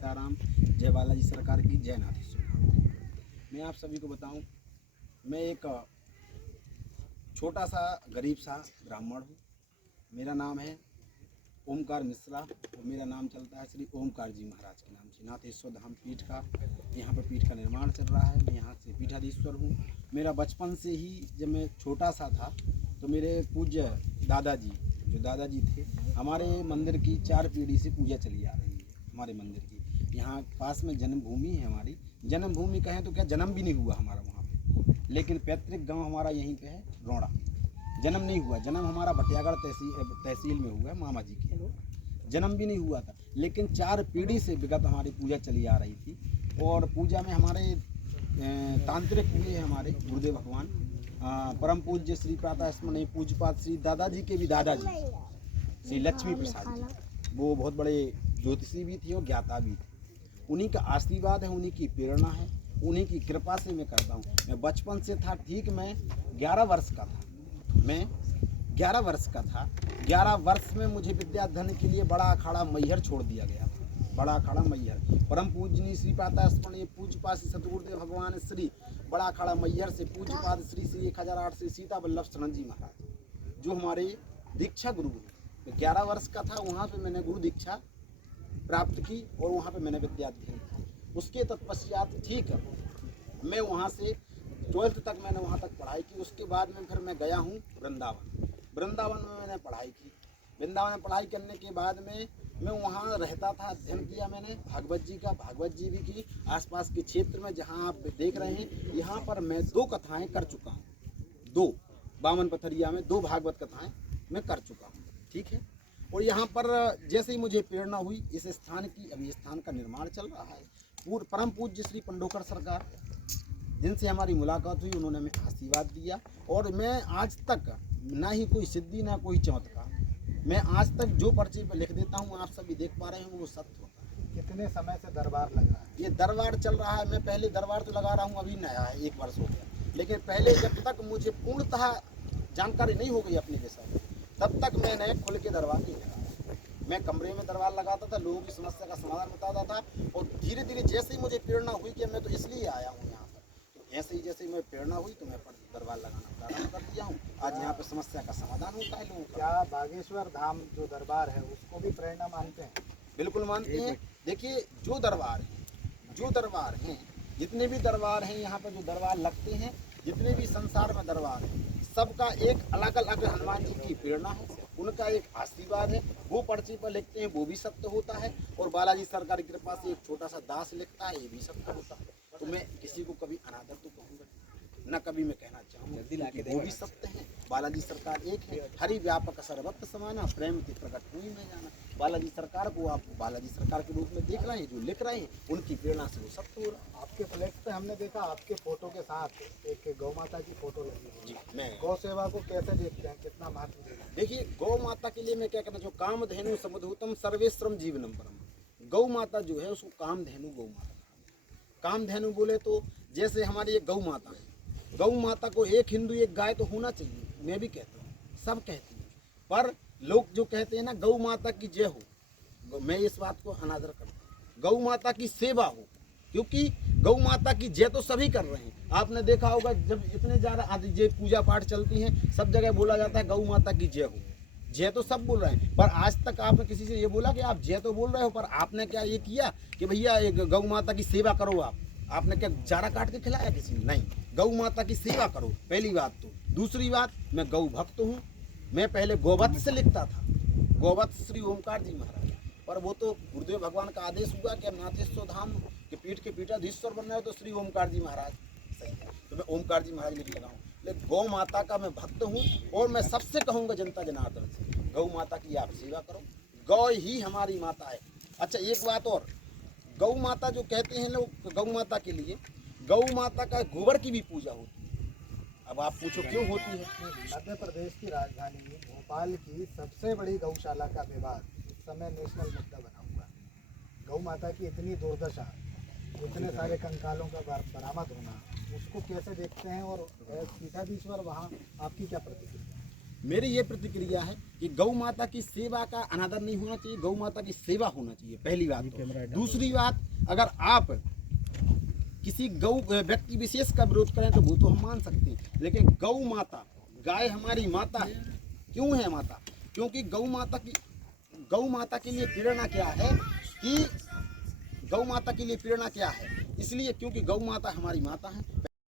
सीताराम, जय बालाजी सरकार की, जय नाथेश्वर। मैं आप सभी को बताऊं, मैं एक छोटा सा गरीब सा ब्राह्मण हूँ। मेरा नाम है ओमकार मिश्रा और मेरा नाम चलता है श्री ओमकार जी महाराज के नाम से। नाथेश्वर धाम पीठ का यहाँ पर पीठ का निर्माण चल रहा है। मैं यहाँ से पीठाधीश्वर हूँ। मेरा बचपन से ही जब मैं छोटा सा था तो मेरे पूज्य दादाजी, जो दादाजी थे, हमारे मंदिर की 4 पीढ़ी से पूजा चली आ रही है। हमारे मंदिर की यहाँ पास में जन्मभूमि है। हमारी जन्मभूमि कहें तो क्या, जन्म भी नहीं हुआ हमारा वहाँ पे, लेकिन पैतृक गांव हमारा यहीं पे है रोड़ा। जन्म नहीं हुआ, जन्म हमारा भटियागढ़ तहसील में हुआ है, मामा जी की। जन्म भी नहीं हुआ था, लेकिन 4 पीढ़ी से विगत हमारी पूजा चली आ रही थी। और पूजा में हमारे तांत्रिक हुए हमारे गुरुदेव भगवान परम पूज्य श्री प्रातः स्मरणीय पूज्यपात श्री दादाजी के भी दादाजी श्री लक्ष्मी प्रसाद जी, वो बहुत बड़े ज्योतिषी भी थे और ज्ञाता भी थे। उन्हीं का आशीर्वाद है, उन्हीं की प्रेरणा है, उन्हीं की कृपा से मैं करता हूँ। मैं बचपन से था, ठीक मैं 11 वर्ष का था। मैं 11 वर्ष का था। 11 वर्ष में मुझे विद्याधन के लिए बड़ा अखाड़ा मैहर छोड़ दिया गया था। बड़ा अखाड़ा मैहर परम पूजनीय श्री प्रातः स्मरणीय पूज्यपाद श्री सतगुरुदेव भगवान श्री बड़ा अखाड़ा मैहर से पूज्यपाद श्री 1008 श्री सीता वल्लभ शरण जी महाराज, जो हमारे दीक्षा गुरु हैं। मैं 11 वर्ष का था, वहाँ पे मैंने गुरु दीक्षा प्राप्त की और वहाँ पे मैंने विद्याध्ययन किया। उसके तत्पश्चात ठीक है, मैं वहाँ से 12th तक मैंने वहाँ तक पढ़ाई की। उसके बाद में फिर मैं गया हूँ वृंदावन। वृंदावन में मैंने पढ़ाई की। वृंदावन में पढ़ाई करने के बाद में मैं वहाँ रहता था, अध्ययन किया मैंने भागवत जी का, भागवत जी भी की। आसपास के क्षेत्र में जहाँ आप देख रहे हैं, यहाँ पर मैं 2 कथाएँ कर चुका हूँ। 2 बामन पथरिया में 2 भागवत कथाएँ मैं कर चुका हूँ, ठीक है। और यहाँ पर जैसे ही मुझे प्रेरणा हुई इस स्थान की, अभी स्थान का निर्माण चल रहा है। परम पूज्य श्री पंडोकर सरकार, जिनसे हमारी मुलाकात हुई, उन्होंने हमें आशीर्वाद दिया। और मैं आज तक ना ही कोई सिद्धि ना कोई चमत्कार, मैं आज तक जो पर्चे पे लिख देता हूँ, आप सभी देख पा रहे हैं, वो सत्य होता है। कितने समय से दरबार लग रहा है? ये दरबार चल रहा है, मैं पहले दरबार तो लगा रहा हूँ, अभी नया है, 1 वर्ष हो गया। लेकिन पहले जब तक मुझे पूर्णतः जानकारी नहीं हो गई अपने विषय में, तब तक मैंने खुल के दरबार नहीं लगाया। मैं कमरे में दरबार लगाता था, लोगों की समस्या का समाधान बताता था। और धीरे धीरे जैसे ही मुझे प्रेरणा हुई कि मैं तो इसलिए आया हूँ यहाँ पर, तो ऐसे ही जैसे मैं प्रेरणा हुई तो मैं दरबार लगाना प्रारंभ कर दिया हूँ। आज यहाँ पर समस्या का समाधान होता है लोगों का। क्या बागेश्वर धाम जो दरबार है उसको भी प्रेरणा मानते हैं? बिल्कुल मानते हैं। देखिए, जो दरबार हैं, जितने भी दरबार हैं, यहाँ पर जो दरबार लगते हैं, जितने भी संसार में दरबार हैं, सबका एक अलग अलग हनुमान जी की प्रेरणा है, उनका एक आशीर्वाद है। वो पर्ची पर लिखते हैं, वो भी सत्य होता है। और बालाजी सरकार की कृपा से एक छोटा सा दास लिखता है, ये भी सत्य होता है। तो मैं किसी को कभी अनादर तो कहूँगा न, कभी मैं कहना चाहूँगा वो भी सत्य है। बालाजी सरकार एक है, हरि व्यापक सर्वत्र समाना, प्रेम की प्रकट हुई में जाना। बालाजी सरकार को आप बालाजी सरकार के रूप में देख रहे हैं, जो लिख रहे हैं, उनकी प्रेरणा से वो सत्य हो रहा है। आपके फ्लैक्स पे हमने देखा आपके फोटो के साथ एक गौ माता की फोटो लगी है। जी, मैं गौ सेवा को कैसे देखते हैं, कितना महत्व देते हैं? देखिए, गौ माता के लिए मैं क्या कहना चाहूँ, कामधेनु समधूतम सर्वेश्वरम जीवनम परम। गौ माता जो है उसको कामधेनु गौ माता, कामधेनु बोले तो जैसे हमारी एक गौ माता है, गौ माता को एक हिंदू एक गाय तो होना चाहिए। मैं भी कहता हूँ, सब कहते हैं, पर लोग जो कहते हैं ना गौ माता की जय हो, मैं इस बात को अनादर करता हूँ। गौ माता की सेवा हो, क्योंकि गौ माता की जय तो सभी कर रहे हैं। आपने देखा होगा जब इतने ज़्यादा जय पूजा पाठ चलती हैं, सब जगह बोला जाता है गौ माता की जय हो। जय तो सब बोल रहे हैं, पर आज तक आपने किसी से ये बोला कि आप जय तो बोल रहे हो, पर आपने क्या ये किया कि भैया एक गौ माता की सेवा करो। आपने क्या चारा काट के खिलाया किसी ने? नहीं। गौ माता की सेवा करो, पहली बात तो। दूसरी बात, मैं गौ भक्त हूँ। मैं पहले गोवत्स से लिखता था, गोवत्स श्री ओमकार जी महाराज, पर वो तो गुरुदेव भगवान का आदेश हुआ कि अब नाथेश्वर धाम के पीठाधीश्वर बन रहे हो तो श्री ओमकार जी महाराज सही है, तो मैं ओमकार जी महाराज लिख लगा हूँ। लेकिन गौ माता का मैं भक्त हूँ और मैं सबसे कहूँगा जनता जनार्दन से, गौ माता की आप सेवा करो। गौ ही हमारी माता है। अच्छा, एक बात और, गौ माता जो कहते हैं लोग, गौ माता के लिए गौ माता का गोबर की भी पूजा होती है। अब आप पूछो क्यों होती है? मध्य प्रदेश की राजधानी भोपाल की सबसे बड़ी गौशाला का विवाद इस समय नेशनल मुद्दा बना हुआ है। गौ माता की इतनी दुर्दशा, इतने सारे कंकालों का बरामद होना, उसको कैसे देखते हैं? और पीठाधीश्वर वहाँ आपकी क्या प्रतिक्रिया? मेरी ये प्रतिक्रिया है कि गौ माता की सेवा का अनादर नहीं होना चाहिए, गौ माता की सेवा होना चाहिए, पहली बात तो। दूसरी बात, अगर आप किसी गौ व्यक्ति विशेष का विरोध करें तो वो तो हम मान सकते हैं, लेकिन गौ माता, गाय हमारी माता है। क्यों है माता? क्योंकि गौ माता के लिए प्रेरणा क्या है कि गौ माता के लिए प्रेरणा क्या है? इसलिए क्योंकि गौ माता हमारी माता है।